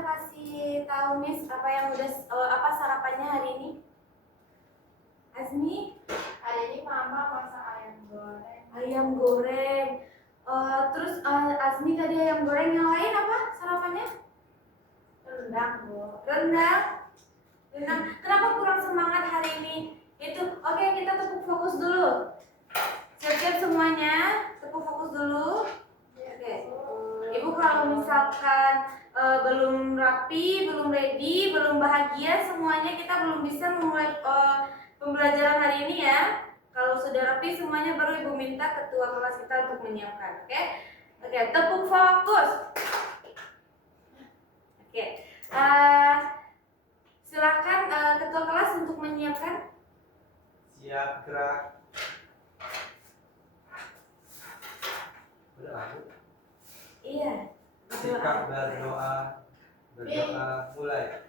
bisa kasih tahu Miss apa yang udah apa sarapannya hari ini? Azmi? Hari ini Mama masak ayam goreng. Ayam goreng. Terus Azmi tadi ayam goreng, yang lain apa sarapannya? Rendang, Bu. Rendang. Kenapa kurang semangat hari ini? Oke, kita tepuk fokus dulu. Siap-siap semuanya, tepuk fokus dulu. Oke. Ibu kalau misalkan belum rapi, belum ready, belum bahagia semuanya, kita belum bisa memulai pembelajaran hari ini ya. Kalau sudah rapi semuanya, baru Ibu minta ketua kelas kita untuk menyiapkan. Oke, tepuk fokus. Oke. Silakan ketua kelas untuk menyiapkan. Siap, gerak. Udah, Bu? Iya. Sikap berdoa. Berdoa mulai.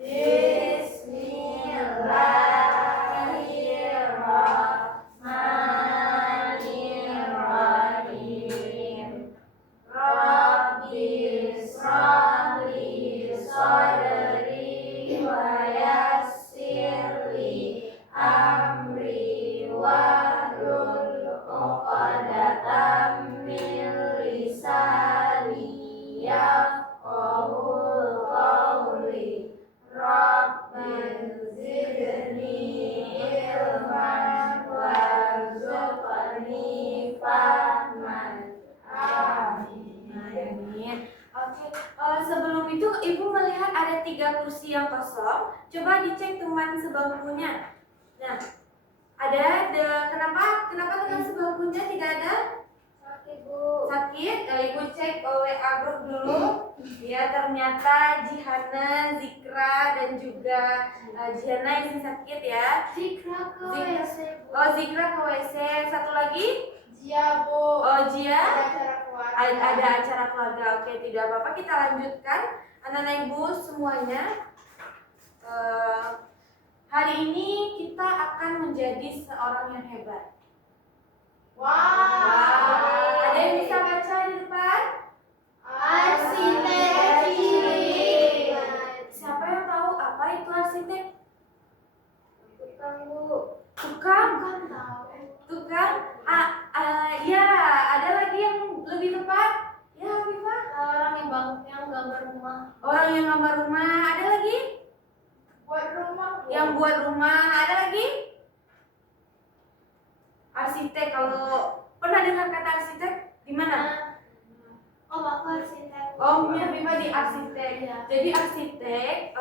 Bismillahirrahmanirrahim. Rabbi shrahli sadri wa yassirli amri wahlul 'uqdatam min lisani yafqahu qawli. Rabbi zidni ilman warzuqni fahman. Amin. Amin. Oke, sebelum itu Ibu melihat ada 3 kursi yang kosong. Coba dicek teman sebangkunya. Nah, kenapa teman sebangkunya tidak ada? Sakit, Bu. Sakit? Ibu cek WA grup dulu. Ya, ternyata Jihana, Zikra dan juga Jihana yang sakit ya. Zikra ke WC, Bu. Oh, Zikra ke WC. Satu lagi? Jia, Bu. Oh, Jia. Ada acara keluarga. Ada acara keluarga. Oke, tidak apa-apa, kita lanjutkan. Anak-anak Ibu semuanya, hari ini kita akan menjadi seorang yang hebat. Wow. Ada yang bisa baca di depan? Arsitek. Siapa yang tahu apa itu arsitek? Tukang, Bu. Tukang? Tukang? Ya, ada lagi yang lebih tepat? Ya, Afifah? Orang yang gambar rumah. Orang yang gambar rumah. Ada lagi? Buat rumah, Bu. Yang buat rumah. Ada lagi? Arsitek. Kalau pernah dengar kata arsitek di mana? Aku arsitek. Oh, Afifah di arsitek. Iya. Jadi arsitek,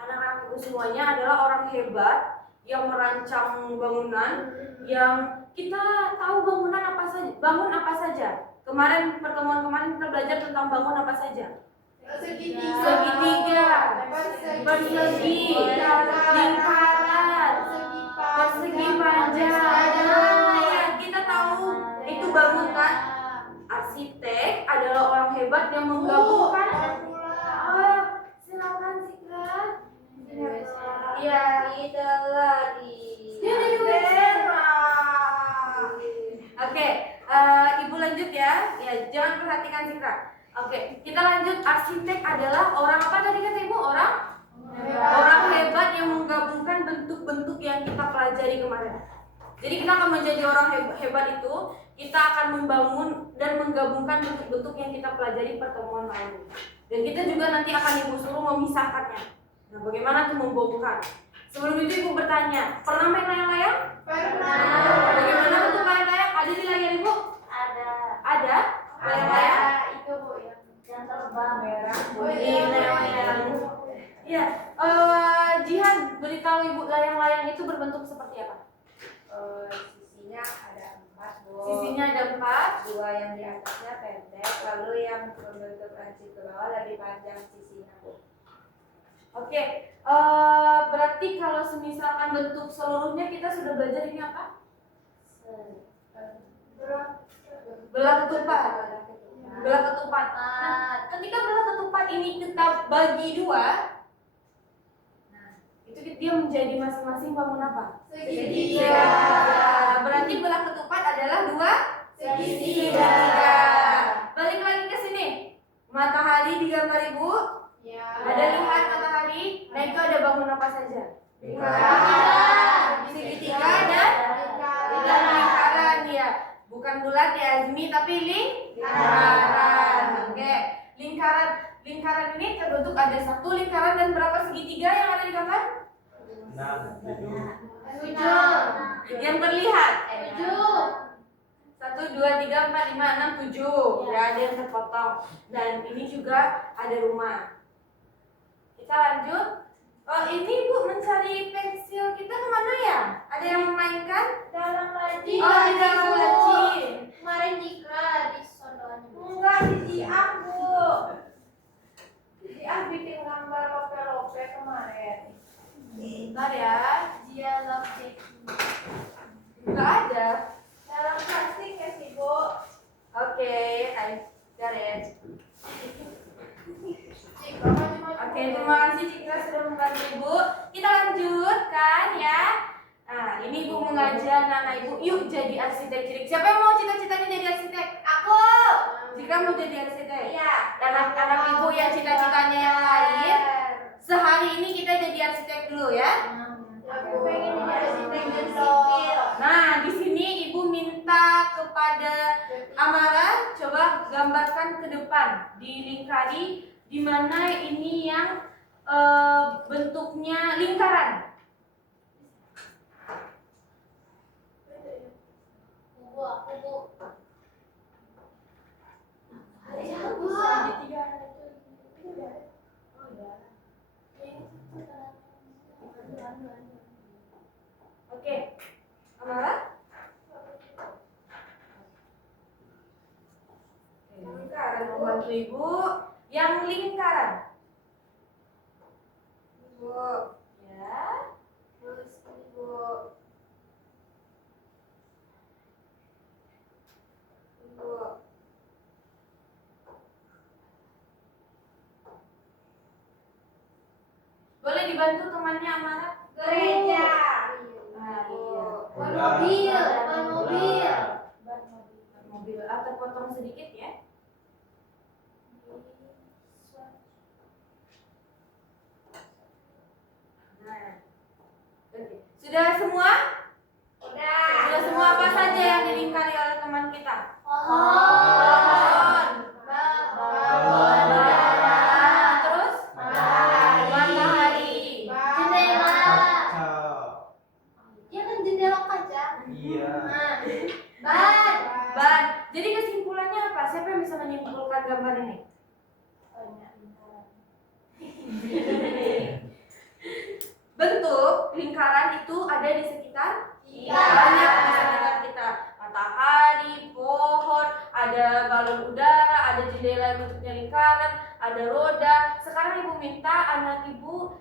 anak-anak Ibu semuanya adalah orang hebat yang merancang bangunan. Yang kita tahu bangun apa saja. Kemarin pertemuan kemarin kita belajar tentang bangun apa saja. Segitiga, persegi, lingkaran, persegi panjang. Ya, kita tahu itu bangun kan. Arsitek adalah orang hebat yang menggabungkan. Silakan Zikra. Ya, itu lagi. Oke, Ibu lanjut ya. Ya, jangan perhatikan Zikra. Oke, kita lanjut. Arsitek adalah orang apa tadi kata Ibu? Orang hebat yang menggabungkan bentuk-bentuk yang kita pelajari kemarin. Jadi kita akan menjadi orang hebat itu, kita akan membangun dan menggabungkan bentuk-bentuk yang kita pelajari pertemuan lalu. Dan kita juga nanti akan Ibu suruh memisahkannya. Nah, bagaimana tuh membongkar? Sebelum itu Ibu bertanya, pernah main layang-layang? Pernah. Bagaimana bentuk layang-layang? Ada di layar Ibu? Ada? Layang-layang? Itu, Bu, yang terbang merah. Ini layang-layang. Iya, Jihan, beritahu Ibu layang-layang itu berbentuk seperti apa? Sisinya ada 4, Bu. Sisinya ada 4. 2 yang di atasnya pendek, lalu yang berbentuk lancip ke bawah lebih panjang sisinya, Bu. Oke, berarti kalau semisalkan bentuk seluruhnya kita sudah belajar ini apa? Belah ketupat. Belah ketupat. Nah, ketika belah ketupat ini kita bagi 2, nah, itu dia menjadi masing-masing bangun apa? Segitiga. Berarti belah ketupat adalah 2 Segitiga. Balik lagi ke sini. Matahari digambar Ibu. Ada lihat matahari. Nah itu ada bangun apa saja? Segitiga dan lingkaran ya. Bukan bulat ya Azmi, tapi lingkaran. Oke. Lingkaran ini terbentuk ada satu lingkaran dan berapa segitiga yang ada di gambar? 6, 7. Yang terlihat 1, 2, 3, 4, 5, 6, 7. Tidak ada yang terpotong. Dan ini juga ada rumah. Kita lanjut. Oh ini Bu mencari pensil kita kemana ya? Ada yang memainkan? Dalam laci. Oh di dalam laci. Kemarin Jikra disodornya. Enggak di aku. Dia bikin gambar lope-lope kemarin. Bentar ya. Dia love taking. Enggak ada. Dalam plastik ya sih Bu. Oke, I got it. Oke, terima kasih Cika sudah membantu Ibu. Kita lanjutkan ya. Nah, ini Ibu mengajak anak Ibu, yuk jadi arsitek cilik. Siapa yang mau cita-citanya jadi arsitek? Aku. Jika mau jadi arsitek? Iya. Anak-anak Ibu yang cita-citanya yang lain, sehari ini kita jadi arsitek dulu ya. Aku pengen jadi arsitek dan sipil. Nah, di sini Ibu minta kepada Amara coba gambarkan ke depan, dilingkari di mana ini yang bentuknya lingkaran. Bu. Oke, Amara? Lingkaran membantu Ibu. Yang lingkaran. Bu, ya. Terus Ibu. Ibu. Boleh dibantu temannya Amara? Gereja. Nah, iya. Ban mobil. Ban mobil. Terpotong sedikit ya. Nah. Oke. Sudah semua? Sudah semua apa saja yang dilingkari oleh teman kita? Pohon. Terus? Matahari. Iya. Ban. Jadi kesimpulannya apa? Siapa yang bisa menyimpulkan gambar ini? Bentuk lingkaran itu ada di sekitar banyak di sekitar kita. Matahari, pohon, ada balon udara, ada jendela yang bentuknya lingkaran, ada roda. Sekarang Ibu minta anak Ibu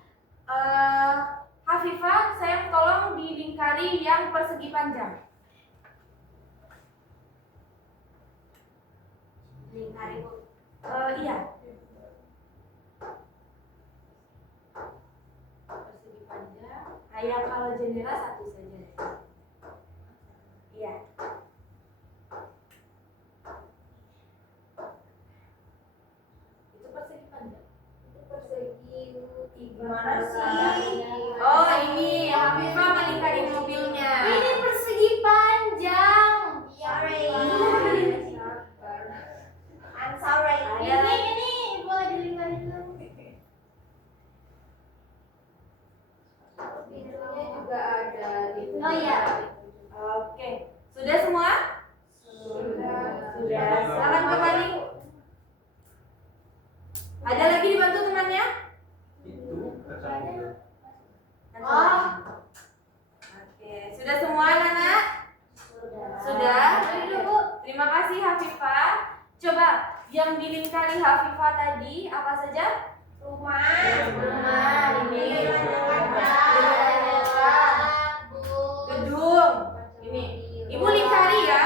Hafifah, saya tolong dilingkari yang persegi panjang. Lingkari Bu. Iya. Persegi panjang. Kayak kalau jendela satu saja. Iya. Itu persegi panjang. Gimana sih? Oh ini Hafifah melingkari mobilnya. Ini persegi panjang. I'm sorry. Ini boleh dilingkarin dulu. Pintunya juga ada di. Oh iya. Oke. Sudah semua? Sudah. Silakan kembali. Ada lagi dibantu temannya? Itu kacang. Oh. Oke. Sudah semua anak-anak? Sudah? Terima kasih Hafifah. Coba yang dilingkari Hafifah tadi apa saja? Rumah. Ini. Gedung. Ini. Ibu lingkari ya.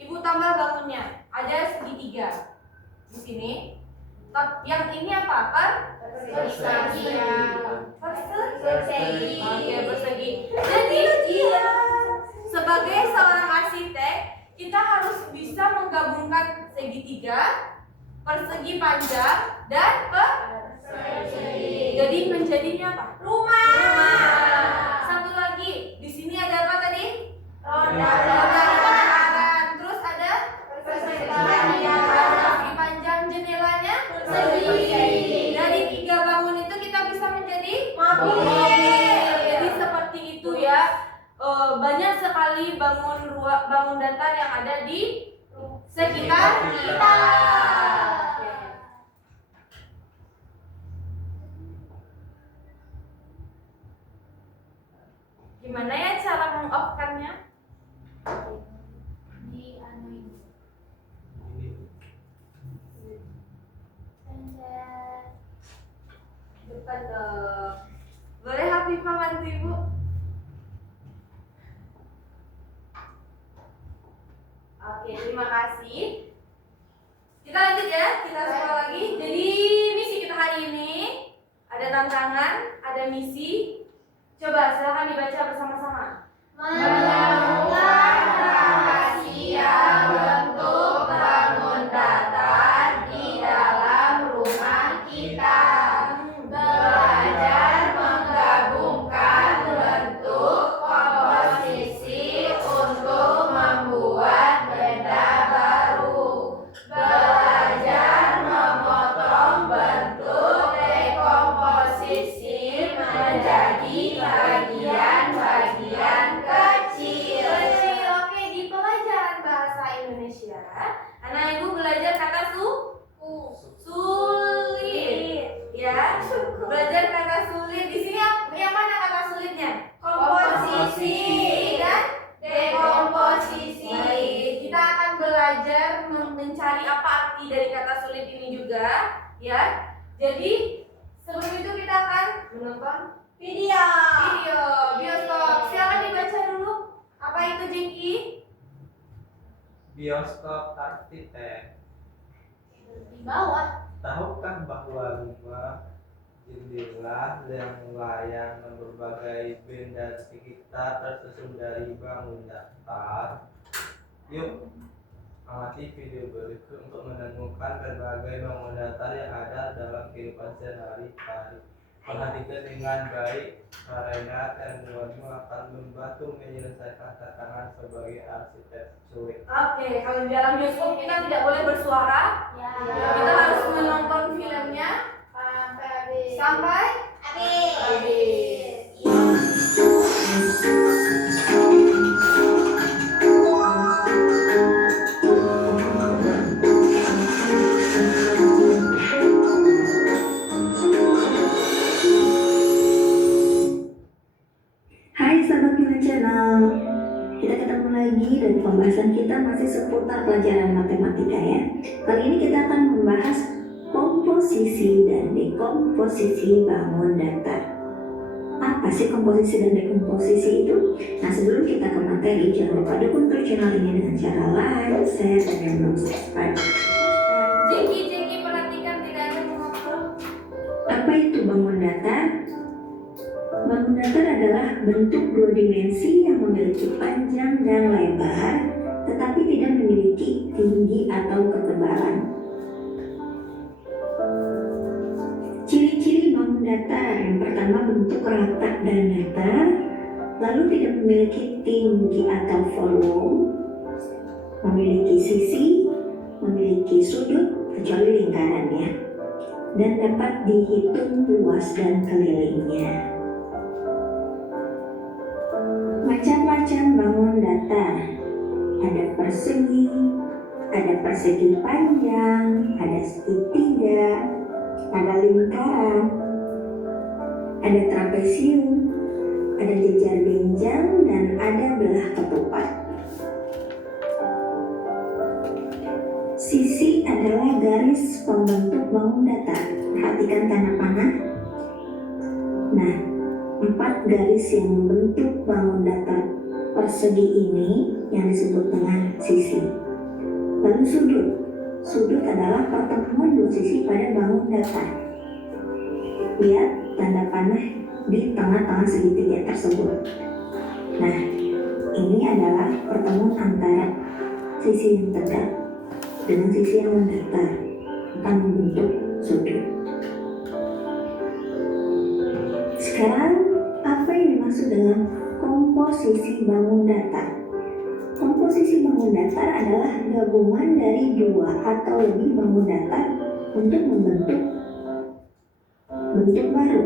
Ibu tambah bangunnya. Ada segitiga. Di sini. Yang ini apa? Persegi. Persegi. Oke, persegi. Jadi dia sebagai seorang arsitek, kita harus bisa menggabungkan segitiga, persegi panjang, dan persegi. Jadi seperti itu ya. Banyak sekali bangun datar yang ada di sekitar kita. Oke. Gimana ya cara meng-off-kannya? Di anu ini. Depan dong. Boleh Hafifah bantu Ibu? Oke, terima kasih. Kita lanjut ya, kita sekolah lagi. Jadi misi kita hari ini ada tantangan, ada misi. Coba silakan dibaca bersama-sama. Menemukan rahasia bentuk bangun datar di dalam rumah kita. Belajar menggabungkan bentuk komposisi untuk membuat benda baru. Belajar memotong bentuk dekomposisi menjadi bagian-bagian kecil. Oke, di pelajaran bahasa Indonesia, anak Ibu belajar kata sulit. Ya, belajar kata sulit. Di sini yang mana kata sulitnya? Komposisi dan dekomposisi. Kita akan belajar mencari apa arti dari kata sulit ini juga, ya. Jadi sebelum itu kita akan menonton Video. bioskop. Silakan dibaca dulu. Apa itu Jeki? Bioskop arsitek. Di bawah. Tahukah bahwa rumah, jendela, yang layang dan berbagai benda sekitar tersusun dari bangun datar? Yuk, amati video berikut untuk menemukan berbagai bangun datar yang ada dalam kehidupan sehari-hari. Perhatikan dengan baik karena ilmuanmu akan membantu menyelesaikan tantangan sebagai arsitek sulit. Oke, kalau di dalam bioskop kita tidak boleh bersuara. Kita harus menonton filmnya Sampai habis. sampai habis. Hai sahabat Milan Channel, kita ketemu lagi dan pembahasan kita masih seputar pelajaran matematika ya. Kali ini kita akan membahas komposisi dan dekomposisi bangun datar. Apa sih komposisi dan dekomposisi itu? Nah sebelum kita ke materi, jangan lupa dukung terus channel ini dengan cara like, share, dan yang belum subscribe. Jeki perhatikan tidak ada mengobrol. Apa itu bangun datar? Bangun datar adalah bentuk dua dimensi yang memiliki panjang dan lebar, tetapi tidak memiliki tinggi atau ketebalan. Ciri-ciri bangun datar yang pertama bentuk rata dan datar, lalu tidak memiliki tinggi atau volume, memiliki sisi, memiliki sudut kecuali lingkarannya, dan dapat dihitung luas dan kelilingnya. Macam-macam bangun datar, ada persegi panjang, ada segitiga, ada lingkaran, ada trapesium, ada jejar benjang, dan ada belah ketupat. Sisi adalah garis pembentuk bangun datar. Perhatikan tanda panah. Nah, 4 garis yang membentuk bangun datar persegi ini yang disebut dengan sisi. Lalu sudut. Sudut adalah pertemuan dua sisi pada bangun datar. Lihat tanda panah di tengah-tengah segitiga tersebut. Nah, ini adalah pertemuan antara sisi yang tegak dengan sisi yang mendatar akan membentuk sudut. Sekarang, apa yang dimaksud dengan komposisi bangun datar? Komposisi bangun datar adalah gabungan dari 2 atau lebih bangun datar untuk membentuk bentuk baru.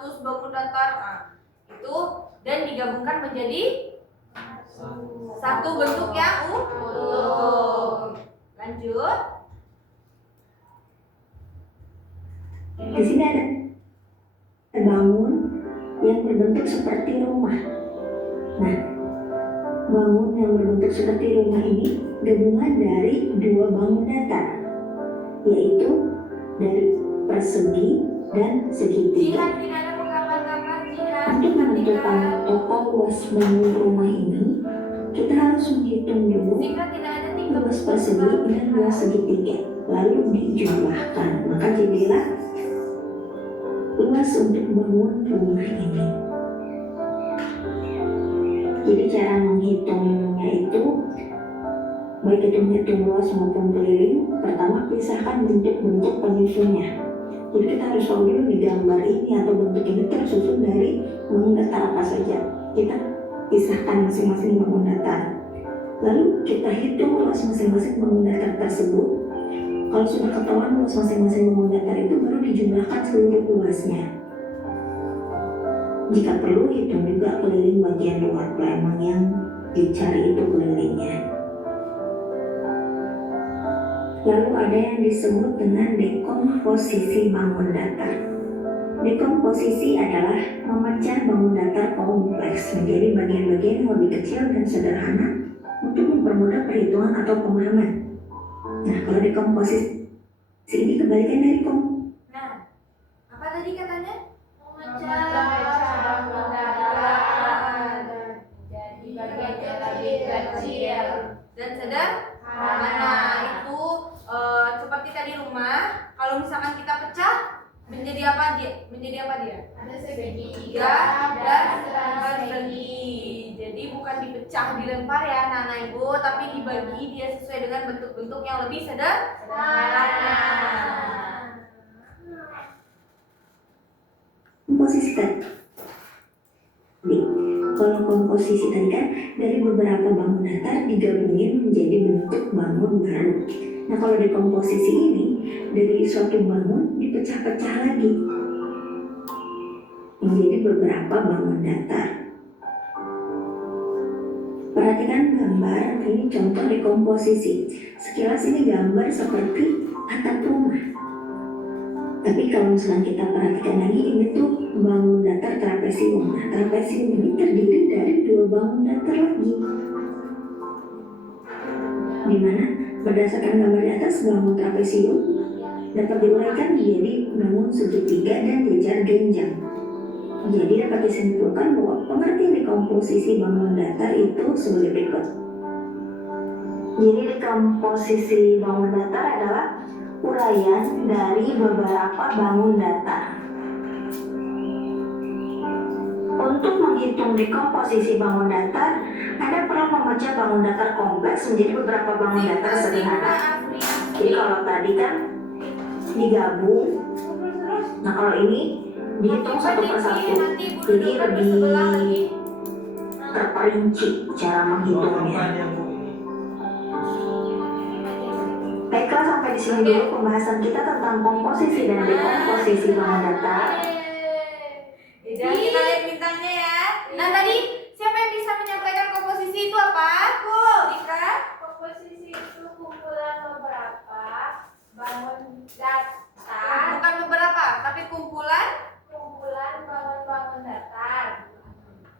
status bangun datar. Nah, itu dan digabungkan menjadi satu bentuk yang utuh. Lanjut. Di sini ada bangun yang berbentuk seperti rumah. Nah, bangun yang berbentuk seperti rumah ini gabungan dari dua bangun datar, yaitu dari persegi dan segitiga. Jika tidak ada ungkapan gambar, jika Untuk menentukan total luas bangun rumah ini, kita harus menghitung dulu jika tidak ada tiga luas persegi dan luas segitiga, lalu dijumlahkan. Maka jadilah luas untuk bangun rumah ini. Jadi cara menghitungnya itu, baik itu menghitung luas maupun keliling, pertama pisahkan bentuk-bentuk penyusunnya. Jadi kita harus tahu dulu di gambar ini atau bentuk ini tersusun dari bangun datar apa saja. Kita pisahkan masing-masing bangun datar. Lalu kita hitung luas masing-masing bangun datar tersebut. Kalau sudah ketahuan luas masing-masing bangun datar itu, baru dijumlahkan seluruh luasnya. Jika perlu, hitung juga keliling bagian luar memang yang dicari itu kelilingnya. Lalu ada yang disebut dengan dekomposisi bangun datar. Dekomposisi adalah memecah bangun datar kompleks menjadi bagian-bagian yang lebih kecil dan sederhana untuk mempermudah perhitungan atau pemahaman. Nah, kalau dekomposisi ini kebalikan dari Nah, apa tadi katanya? Memecah bangun datar jadi bagian yang lebih kecil Dan sederhana itu seperti tadi rumah. Kalau misalkan kita pecah menjadi apa dia? ada segitiga Dan persegi. Jadi bukan dipecah, dilempar ya anak-anak ibu, tapi dibagi dia sesuai dengan bentuk-bentuk yang lebih sederhana. komposisi tadi. Kalau komposisi tadi kan dari beberapa bangun datar digabungin menjadi bentuk bangun baru. Nah, kalau dekomposisi ini dari suatu bangun dipecah-pecah lagi menjadi beberapa bangun datar. Perhatikan gambar, ini contoh dekomposisi. Sekilas ini gambar seperti atap rumah. Tapi kalau misalnya kita perhatikan lagi, ini tuh bangun datar trapesium. Nah, trapesium ini terdiri dari dua bangun datar lagi. Dimana berdasarkan gambar di atas, bangun trapesium dapat diuraikan menjadi bangun segitiga dan jejar genjang. Jadi dapat disimpulkan bahwa pengertian dekomposisi bangun datar itu sebagai berikut. Jadi dekomposisi bangun datar adalah uraian dari beberapa bangun datar. Untuk menghitung dekomposisi bangun datar, Anda perlu memecah bangun datar kompleks menjadi beberapa bangun datar sederhana. Jadi kalau tadi kan digabung, nah kalau ini dihitung satu persatu, jadi lebih terperinci cara menghitungnya. Baiklah, sampai di sini dulu pembahasan kita tentang komposisi dan dekomposisi bangun datar. Jadi kita lihat bintangnya ya. Nah tadi siapa yang bisa menyampaikan komposisi itu apa? Aku, Ika. komposisi itu kumpulan beberapa bangun datar Bukan beberapa, tapi kumpulan. bangun-bangun datar,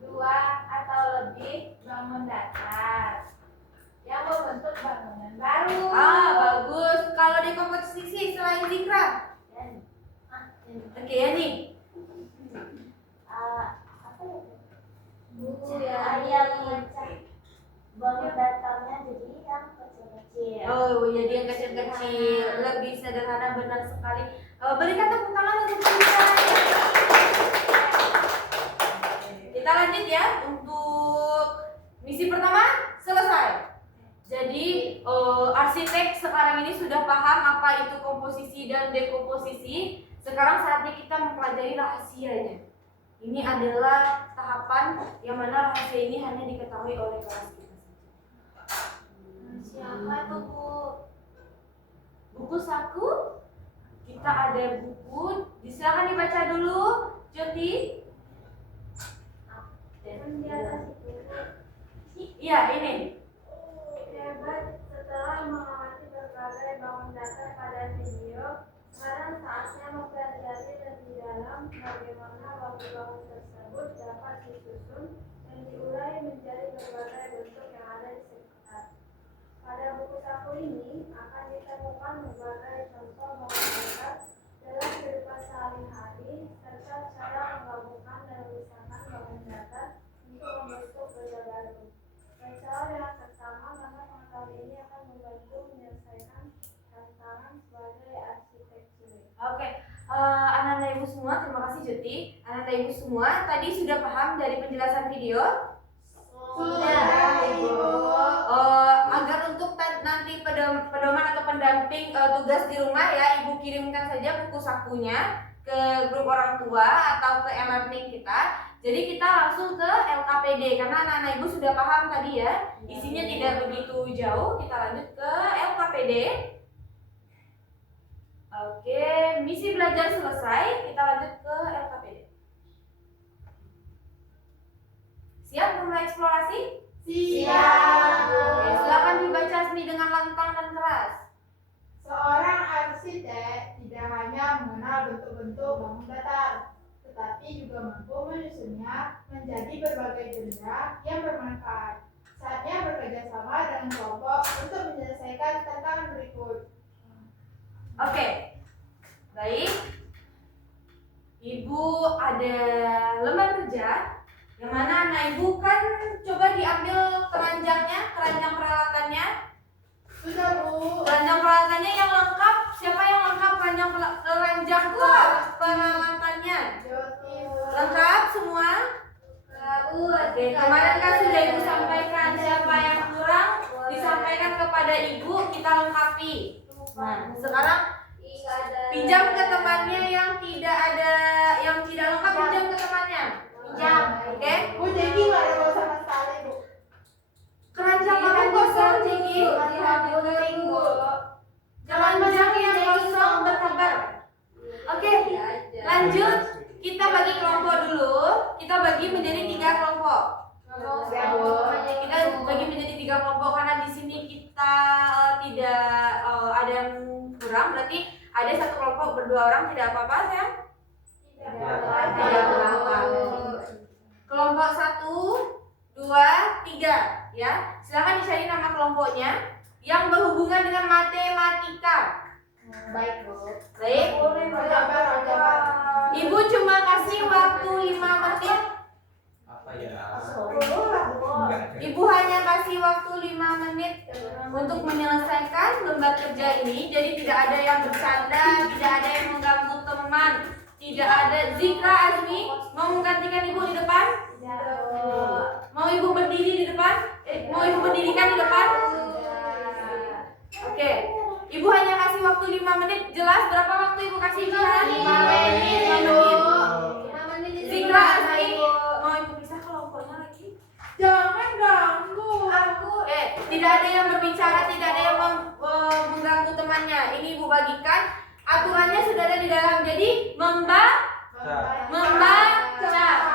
dua atau lebih bangun datar yang membentuk bangunan baru. Bagus. Kalau di komposisi selain Zikra. Oke ya nih. Bangun datarnya jadi yang kecil-kecil. Oh, jadi yang kecil-kecil, lebih sederhana, benar sekali. Berikan tepuk tangan untuk kita. Kita lanjut ya untuk misi pertama selesai. Jadi arsitek sekarang ini sudah paham apa itu komposisi dan dekomposisi. Sekarang saatnya kita mempelajari rahasianya. Ini adalah tahapan yang mana rahasia ini hanya diketahui oleh kelas kita saja. Siapa tuh, Bu? Buku saku, kita ada buku, silakan dibaca dulu. Jody? Mendiagnosis. Iya, ini. Hebat, setelah mengamati berbagai bangun data pada video, sekarang saatnya mempelajari lebih dalam bagaimana bangun-bangun tersebut dapat disusun dan diurai menjadi berbagai bentuk yang ada di sekitar. Pada buku saku ini akan ditemukan berbagai contoh bangun data dalam kehidupan sehari-hari serta cara menggabungkan dan memisahkan bangun data untuk membentuk benda baru. Cara dengan seksama karena pengetahuan ini akan membantu menyelesaikan tantangan sebagai arsitektur. Oke, anak-anak ibu semua, terima kasih Jody. Anak-anak ibu semua, tadi sudah paham dari penjelasan video? Sudah, Ibu. Agar untuk nanti pedoman atau pendamping tugas di rumah ya, ibu kirimkan saja buku sakunya ke grup orang tua atau ke e-learning kita. Jadi kita langsung ke LKPD karena anak-anak ibu sudah paham tadi ya. Isinya tidak begitu jauh. Kita lanjut ke LKPD. Oke, misi belajar selesai. Kita lanjut ke LKPD. Siap memulai eksplorasi? Siap. Oke, silakan dibaca seni dengan lantang dan keras. Seorang arsitek tidak hanya mengenal bentuk-bentuk bangun datar, tetapi juga mampu menyusunnya menjadi berbagai benda yang bermanfaat. Saatnya bekerja sama dengan kelompok untuk menyelesaikan tantangan berikut. Oke, baik. Ibu ada lembar kerja yang mana anak ibu kan coba diambil keranjang peralatannya. Sudah, Bu. Keranjang peralatannya yang lengkap, siapa yang lengkap keranjang peralatannya? Joti, Bu. Lengkap semua? Oke, kemarin kan sudah ibu sampaikan, siapa yang kurang disampaikan kepada ibu, kita lengkapi. Nah, sekarang pinjam ke temannya yang tidak lengkap, pinjam ke temannya. Pinjam, oke? Bu, Jeki nggak ada bawa sama sekali, Bu. Keranjang kamu kosong, Jeki. Keranjang yang kosong berkabar. Oke, lanjut. Kita bagi kelompok dulu. Kita bagi menjadi 3 kelompok. Ya, Bu. Kita bagi menjadi 3 kelompok karena di sini kita tidak ada yang kurang. Berarti ada 1 kelompok berdua orang tidak apa-apa ya? Tidak apa-apa. Kelompok 1, 2, 3 ya. Silakan dicari nama kelompoknya yang berhubungan dengan matematika. Baik, Bu. Baik. Ibu cuma kasih waktu 5 menit. Apa ya? Ibu hanya kasih waktu 5 menit untuk menyelesaikan lembar kerja ini. Jadi tidak ada yang bercanda, tidak ada yang mengganggu teman, tidak ada. Zikra, Azmi, mau menggantikan ibu di depan? Mau ibu berdiri di depan? Mau ibu berdirikan di depan? Oke. Ibu hanya kasih waktu 5 menit. Jelas berapa waktu ibu kasih? 5 menit. 5 menit. Zikra, Azmi, mau ibu pisah kelompoknya lagi? Jangan ganggu. Tidak ada yang berbicara, tidak ada yang mengganggu temannya. Ini ibu bagikan. Aturannya sudah ada di dalam. Jadi membaca,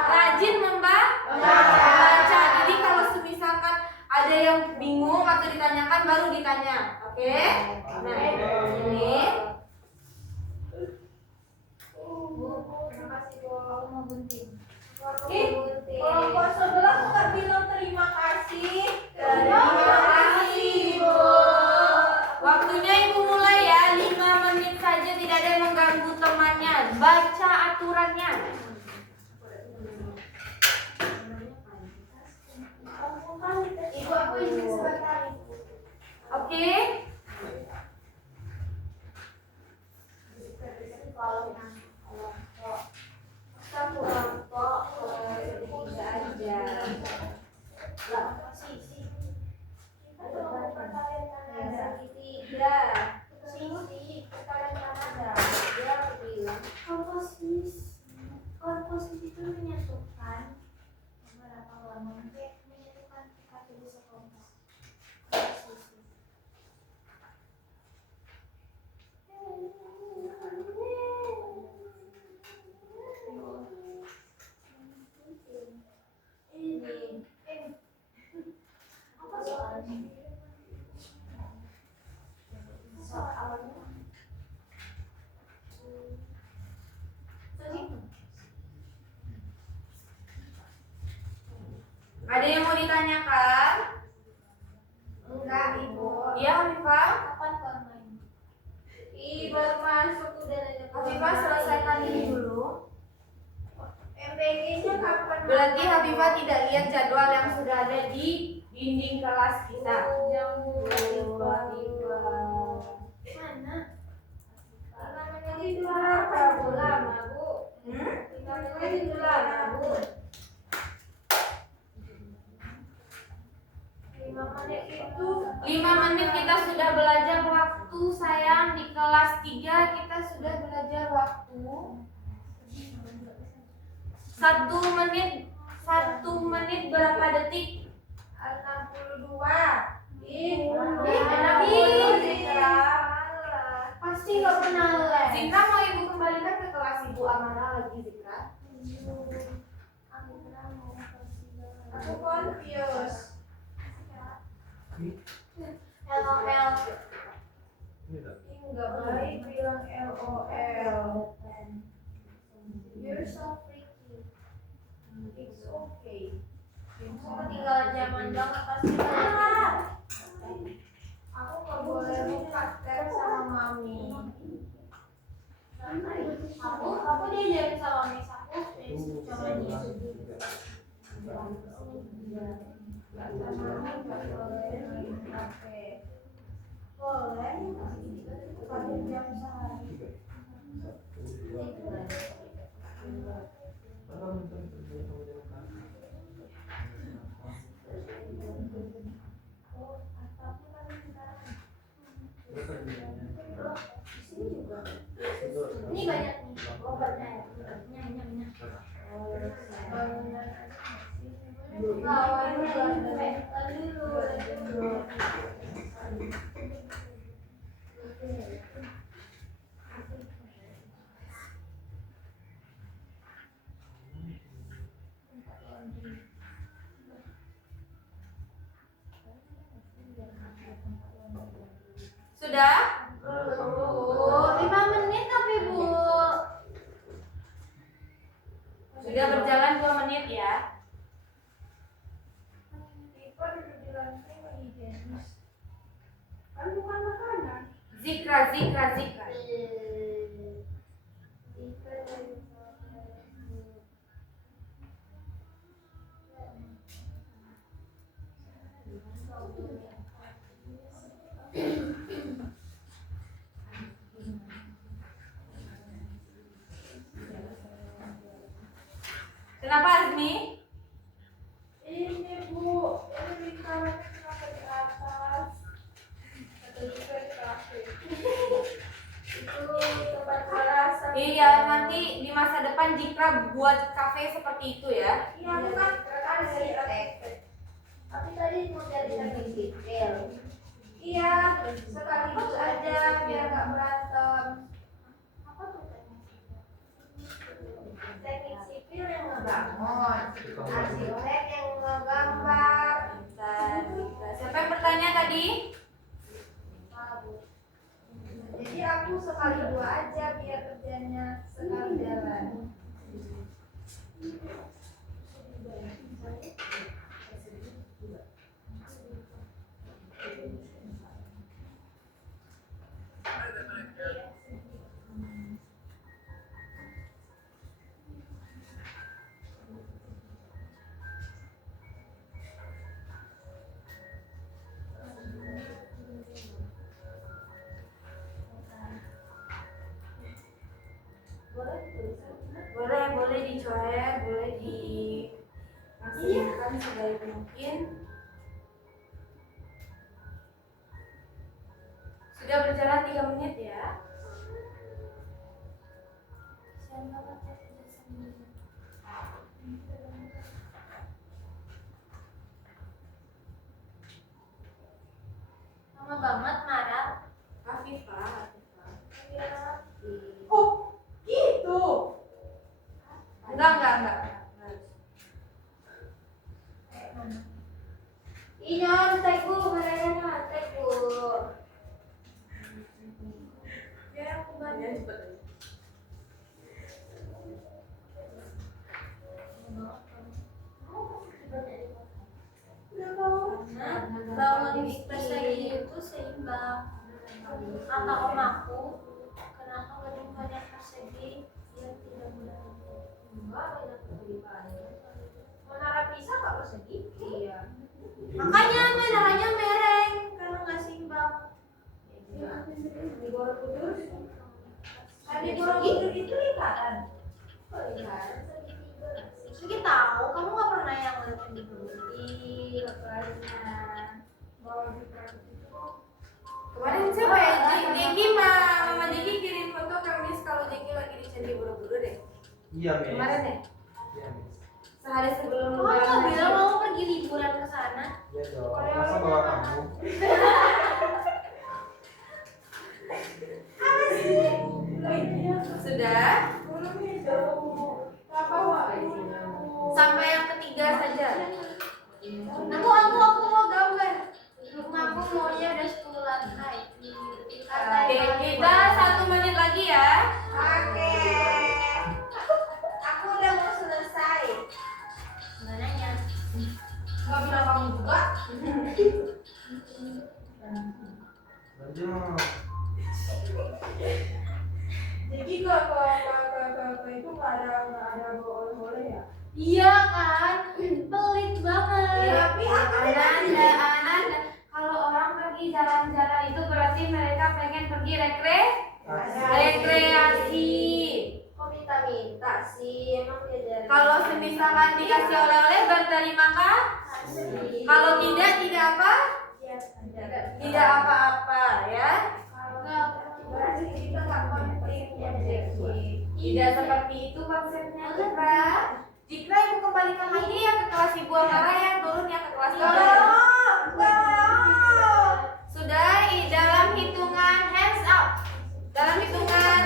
rajin membaca. Jadi kalau misalkan ada yang bingung atau ditanyakan baru ditanya, oke? Nah, ini. Terima kasih, Bu. Mau gunting. Kelompok sebelah kok nggak bilang terima kasih? Terima kasih, Bu. Waktunya ibu mulai ya, 5 menit saja, tidak ada yang mengganggu temannya. Baca aturannya. Ibu, aku izin sebentar. Oke? Satu kelompok tiga aja. Lah, sisi. Ada segitiga. Sisi, kalian ada. Dia bilang komposisi itu menyatukan beberapa warna. Menyatukan kita jadi sekelompok. Komposisi. Afifah? Kapan keluar main? Ih, baru masuk udah nanya keluar Afifah main. selesaikan ini dulu. MPG-nya kapan? Berarti Habibah tidak lihat jadwal yang sudah ada di dinding kelas kita. Jam Mana? 5 menit itu lama, Bu. Lama, Bu. 5 menit itu lama, Bu. 5 menit itu 5 menit kita sudah belajar waktu, sayang. Di kelas 3 kita sudah belajar waktu. 1 menit berapa detik? 62. Ih, enak Zikra. Pasti nggak pernah les. Zikra mau ibu kembalikan ke kelas ibu Amanah lagi, Zikra. Aku confused. LOL. Ini tak? Nggak baik bilang LOL. You're so freaky. It's okay. Kamu ketinggalan zaman banget pasti. Aku nggak boleh lupa tab sama mami. Aku diajarin sama Miss aku. Coba nih. Kata mami nggak boleh main HP. Boleh. 1 jam sehari. Oh, atapnya kan sekarang. Sini juga. Ini banyak nih. Oh, banyak. Banyak. Bangunan Sudah? 5 menit tapi Bu. Sudah berjalan 2 menit ya. Pipa duduk di lantai lagi jenis. Kan bukan makanan. Zikra. Kenapa Azmi? Ini Bu, ini lingkarannya kenapa di atas? Atau juga di kafe? Itu tempat balasan. Iya, nanti di masa depan Zikra buat kafe seperti itu ya. Iya, aku kan arsitek. Tapi tadi mau jadi teknik sipil. Iya, sekaligus aja biar gak berantem. Apa tuh teknik sipil? Teknik sipil yang ngebangun, arsitek yang ngegambar. Siapa yang bertanya tadi? Jadi aku sekali 2 aja biar kerjanya sekali jalan. Boleh dicoret, boleh dimasukkan sebaik mungkin. Sudah berjalan 3 menit ya. Lama banget marah. Afifah. Oh, gitu. Enggak. Ih, nyontek Bu, mereka nyontek Bu. Biar aku bantu. Bangun di pagi itu seimbang. Kata om aku, kenapa gedung banyak persegi yang tidak mudah runtuh? Enggak, banyak persegi. Menara Pisa nggak persegi? Iya. Makanya menaranya mereng karena nggak seimbang. Di Borobudur, di Borobudur itu lingkaran. Oh, lingkaran segitiga. Segi tahu, kamu nggak pernah yang ngeliatin di Borobudur? Iya, makanya. Bawa di Kemarin siapa ya? Jeki Mama Jeki kirim foto Kamis kalau Jeki lagi di Candi Borobudur deh. Iya, Miss. Kemarin ya? Iya, Miss. Sehari sebelum kamu nggak bilang mau pergi liburan ke sana? Iya dong. Masa bawa kamu? Sudah? Sampai yang ketiga saja. Aku mau gambar. Rumahku maunya ada 10 lantai. Oke, kita 1 menit lagi ya. Oke. Aku udah mau selesai. Mananya? Nggak bilang kamu juga. Lanjut. Jadi ke itu nggak ada boleh ya? Iya kan? Pelit banget. Iya, Tapi aku Ananda. Kalau orang pergi jalan-jalan itu berarti mereka pengen pergi rekreasi. kok minta sih? Emang diajarin. Kalau misalkan dikasih oleh-oleh berterima kasih. Kalau tidak apa? Tidak apa-apa ya. Berarti kita nggak penting ya, Jeki. Tidak seperti itu konsepnya, Jikra. Jikra ibu kembalikan lagi ya ke kelas ibu Amara ya, turun ya ke kelas ibu. Sudah, dalam hitungan hands up. Dalam hitungan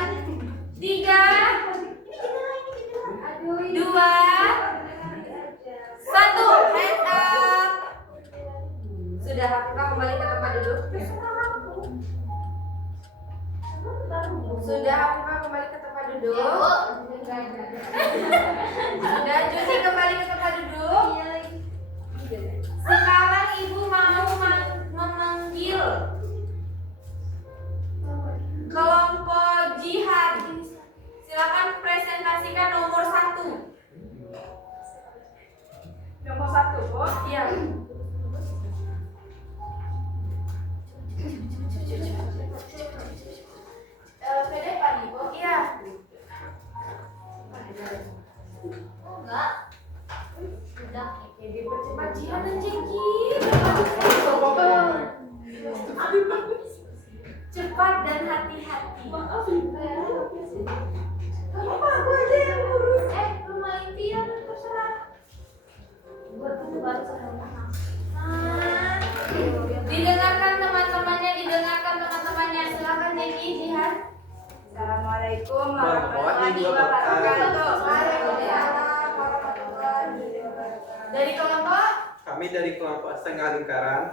3, 2, 1, hands up. Sudah, Hafifah kembali ke tempat duduk. Sudah, Hafifah kembali ke tempat duduk. Sudah, Juti kembali ke tempat duduk. Sekarang ibu mau memanggil kelompok jihad. Silakan presentasikan nomor 1. Nomor 1, kok? Iya. Ke depan ibu. Iya. Enggak. Udah. Oke, dipercepat jihad dan Jeki. Cepat dan hati-hati. Kenapa aku aja yang ngurus? Rumah impian terserah. Buat itu baru Didengarkan teman-temannya, silakan Jeki jihad. Assalamualaikum warahmatullahi wabarakatuh. Waalaikumsalam warahmatullahi wabarakatuh. Dari kelompok Kami dari kelompok setengah lingkaran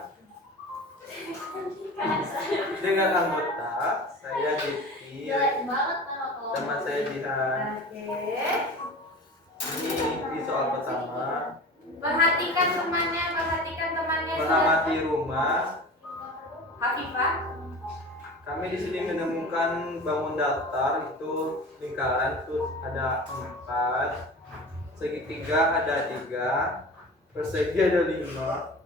dengan anggota saya Jeki, Jelek banget nama kelompok. teman saya Jihan. Oke. Ini di soal pertama, Perhatikan temannya. mengamati rumah. Hafifah. Kami di sini menemukan bangun datar itu lingkaran itu ada 4, segitiga ada 3, persegi ada 5,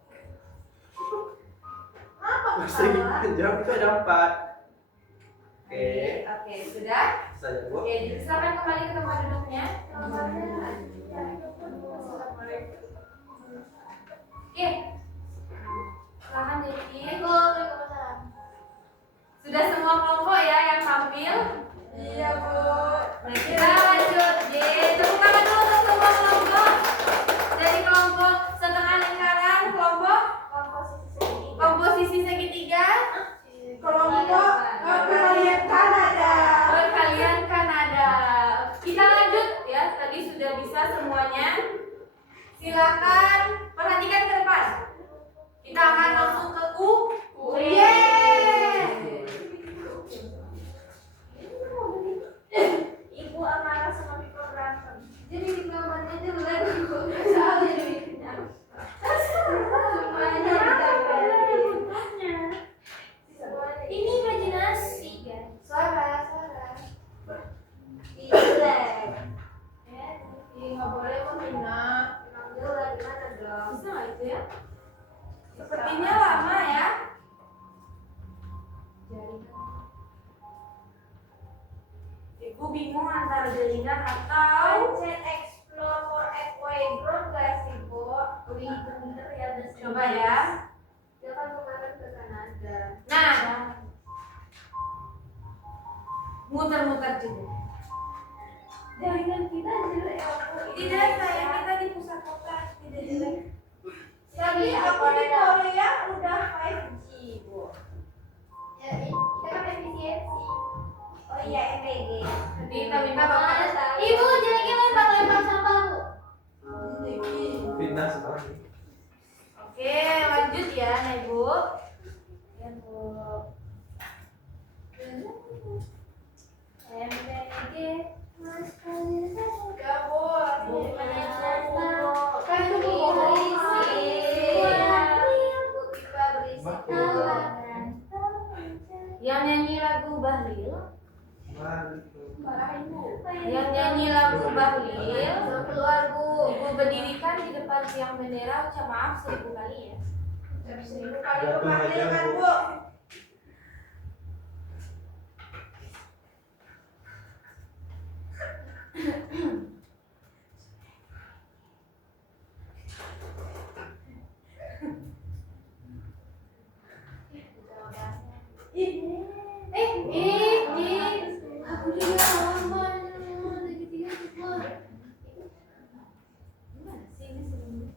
persegi panjang itu ada 4. Oke, sudah. Saya Bu. Oke, silakan kembali ke tempat duduknya. Oke. Silakan Jeki. Sudah semua kelompok ya yang tampil? Iya, Bu. Nah, kita lanjut. Tepuk tangan dulu untuk semua kelompok. Dari kelompok setengah lingkaran, kelompok komposisi segitiga, Kelompok perkalian Kanada. perkalian Kanada. Kita lanjut ya. Tadi sudah bisa semuanya. Silakan perhatikan ke depan. Kita akan langsung ke Ibu Amara sama Pipa berantem. jadi di gambarnya jelek. Soalnya duitnya. Semuanya digambarin. Ini imajinasi Ibu bingung antara jaringan atau Pencet explore for background gak sih, Bu? Wih, bener ya. coba ya. Dia kan kemarin ke Kanada. Nah, muter-muter juga. Jaringan kita jelek ya, Bu. Tidak, sayang, kita di pusat kota, tidak jelek. Tapi aku di Korea udah 5G, Bu. Ya, kita kan efisiensi. Oh iya, MPG. Nanti kita minta bapak. Ibu, jalannya lempar sampah, Bu. Pindah sekali. Oke, lanjut ya, nah Ibu. Ya, Bu. MPG. Mas Kalisa. Ya, Bu. Kan itu Yang nyanyi lagu Bahlil, Mari. yang nyanyi lagu Bahlil, keluar, Bu. Ibu berdirikan di depan tiang bendera, ucap maaf 1000 kali ya. 1000 kali Jatuh kepanggil aja, kan, Bu. Bu. Aku juga halaman lagi 3 keluar. Gimana sih ini sebelumnya?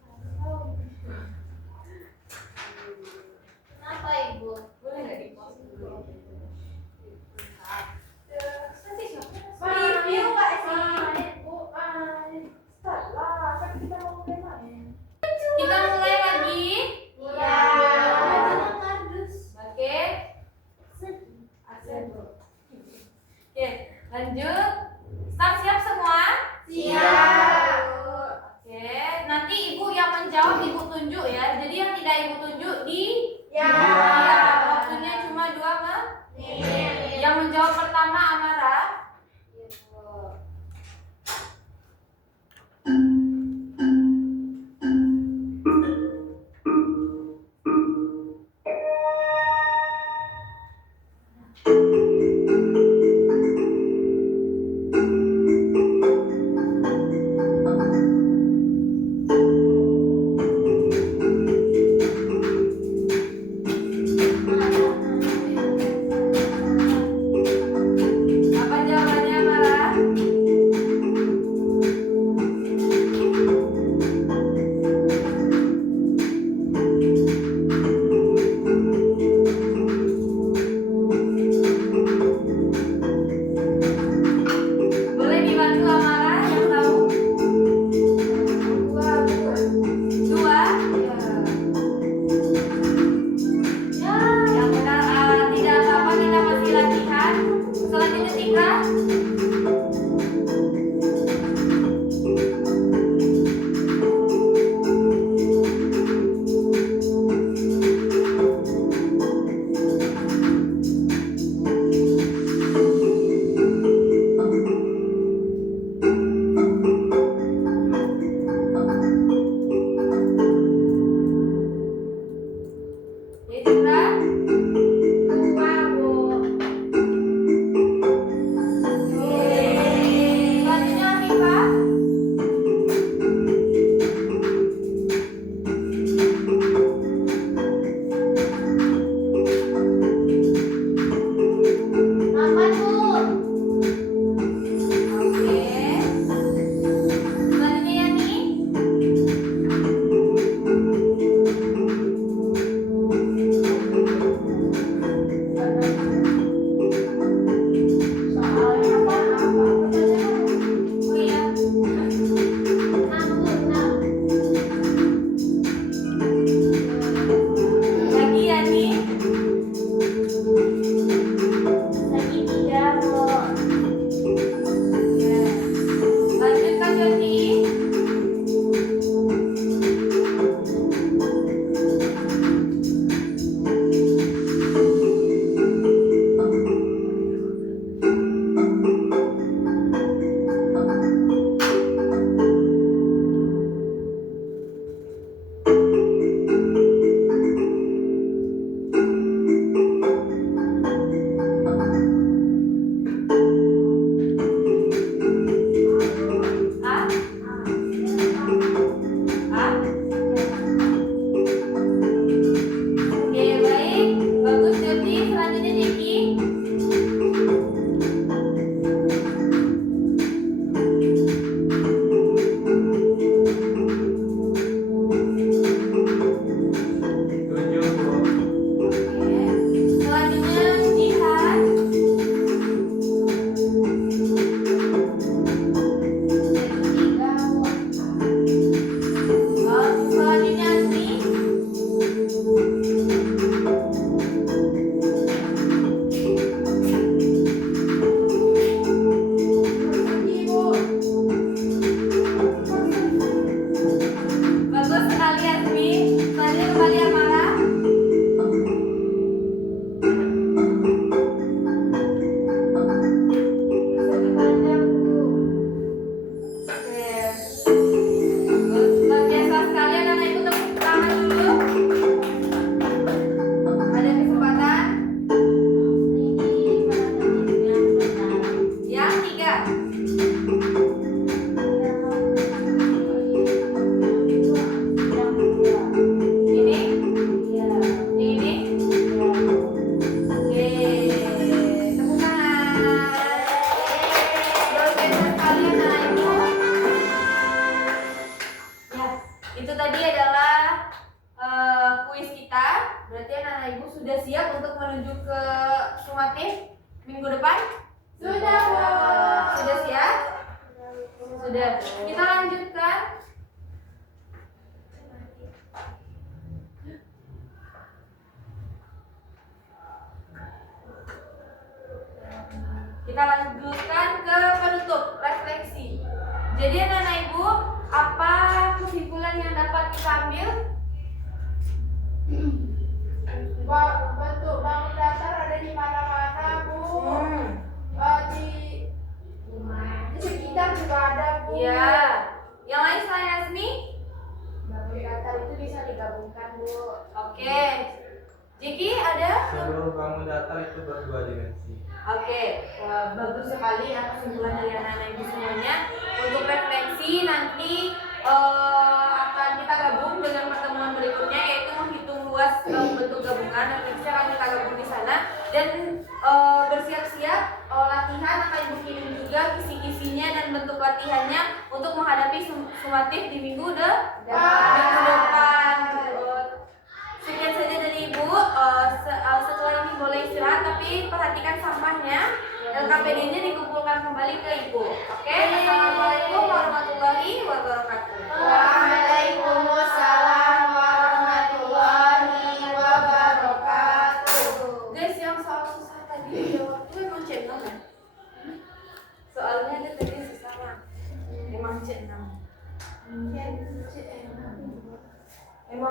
Kenapa, Ibu? Boleh nggak di pause dulu? Nanti siapa? Review nggak sih? Bu. Start lah, kan kita mau mulai main. Kita mulai lagi. Iya. Jangan kardus. Oke. Aksen. Oke, lanjut. Start, siap semua? Siap. Oke, nanti ibu yang menjawab ibu tunjuk ya. Jadi yang tidak ibu tunjuk di Ya. ya, waktunya cuma 2 Nih. Yang menjawab pertama Amara. Iya, Bu. sumatif minggu depan? Sudah, Bu. Sudah siap? Sudah. Kita lanjutkan. Kita lanjutkan ke penutup, refleksi. Jadi anak-anak ibu, apa kesimpulan yang dapat kita ambil? Bentuk bangun datar ada di mana-mana, Bu. Di sekitar juga ada, Bu. Iya. Yang lain selain Azmi? Bangun datar itu bisa digabungkan, Bu. Oke. Jiki ada? Seluruh bangun datar itu berdua dimensi. Oke, wah, bagus sekali ya kesimpulan dari anak-anak ibu semuanya. Untuk refleksi nanti akan kita gabung dengan pertemuan berikutnya, yaitu menghitung luas bentuk gabungan. Refleksi akan kita gabung di sana dan bersiap-siap latihan akan ibu kirim juga kisi-kisinya dan bentuk latihannya untuk menghadapi sumatif di minggu depan. Sekian saja dari ibu. Setelah ini boleh istirahat, tapi perhatikan sampahnya. LKPD-nya dikumpulkan kembali ke ibu. Oke? Assalamualaikum warahmatullahi wabarakatuh. Waalaikumsalam.